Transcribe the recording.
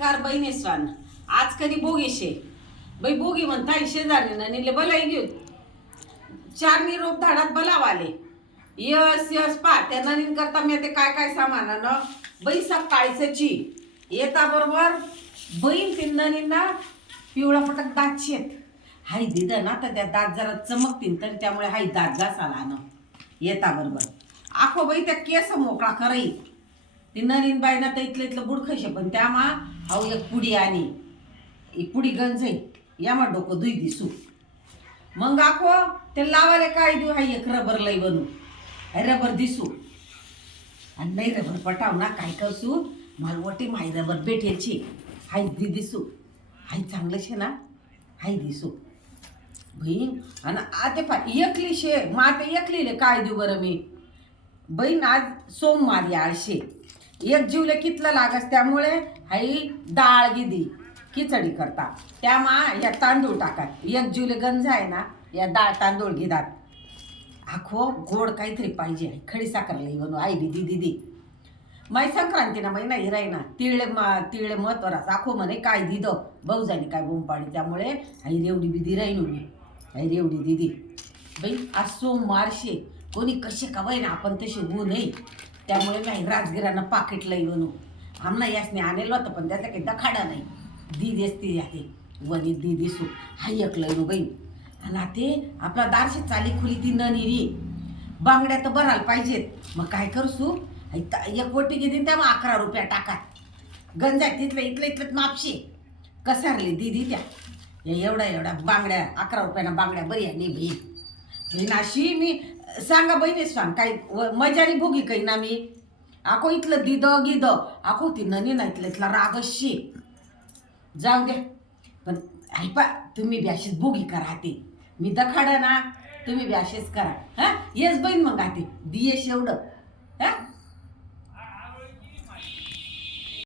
नमस्कार बहिणीस्वान. आज कधी बोगीशे बाई बोगी म्हणता शेजारी निले बलाई घेऊ चार निरोप धाडात बलावाले यस यस पा त्या ननीन करता मी ते काय काय सामानानं बाई सकाळीची येता बरोबर बहीण तीन ननींना पिवळा फटक दात शेत हाय दिद ना तर त्या दात जरा चमकतील तर त्यामुळे हाय दात घासाला ना येता बरोबर आखो बाई त्या केस मोकळा करई ती ननीन बाईना तर इथलं बुडखशे पण त्यामा हाऊ एक पुडी आणि पुडी गंजई यामा डोकं दुई दिसू मग आखो ते लावाले काय देऊ हाय एक रबर लई बनू हाय रबर दिसू आणि नाही रबर पटाव ना काय करसू मालवटी माई रबर भेटेची हाय दिसू हाय चांगलं शे ना हाय दिसू बहीण आणि आते पा एकली शे मा ते एकलीले काय देऊ बरं मी बहीण आज सोमवारी आळशे एक जीवले कितलं लागस त्यामुळे हाई डाळ गिदी खिचडी करता त्यामा या तांदूळ टाकात एक जीवले गंज आहे ना या डाळ तांदूळ घेतात आखो गोड काहीतरी पाहिजे खडी साखर लई बनू आई दिदी दिदी माई संक्रांतीना महिना हिराय ना तिळले महत्वरास आखो म्हणे काय दिद भाऊजानी काय बोंबाडी त्यामुळे आई रेवडी बिदी राहीन मी आई रेवडी दिदी बाई आज सोमवारशे कोणी कसे कवाय ना आपण तसे होऊ नये त्यामुळे मी राजगिरानं पाकिट लई बनू आमना यासने आणेल होतं पण त्याचा काही दखाडा नाही दीदी असते याते वनी दीदी सू हाय एक लई बाई आणि ते आपला दारशे चाली खुली ती ननिरी बांगड्या तर भरायला पाहिजेत मग काय करसू एक वटी घेते त्या मग 11 रुपया टाकात गंजा तिथलं इथलं मापशे कसारले दीदी त्या एवढ्या बांगड्या 11 रुपयानं बांगड्या बरी आहे नाही भाई नाशी मी सांगा बहिणी सांग काही मजारी भोगी काही ना मी आखो इथलं दिद गिद आखो ती ननी ना इथला रागशी जाऊ द्या पण ऐपा तुम्ही ब्याशीच भोगी करा ते मी दखाडा ना तुम्ही ब्याशीच करा हा येस बहीण मग आते दियेश एवढं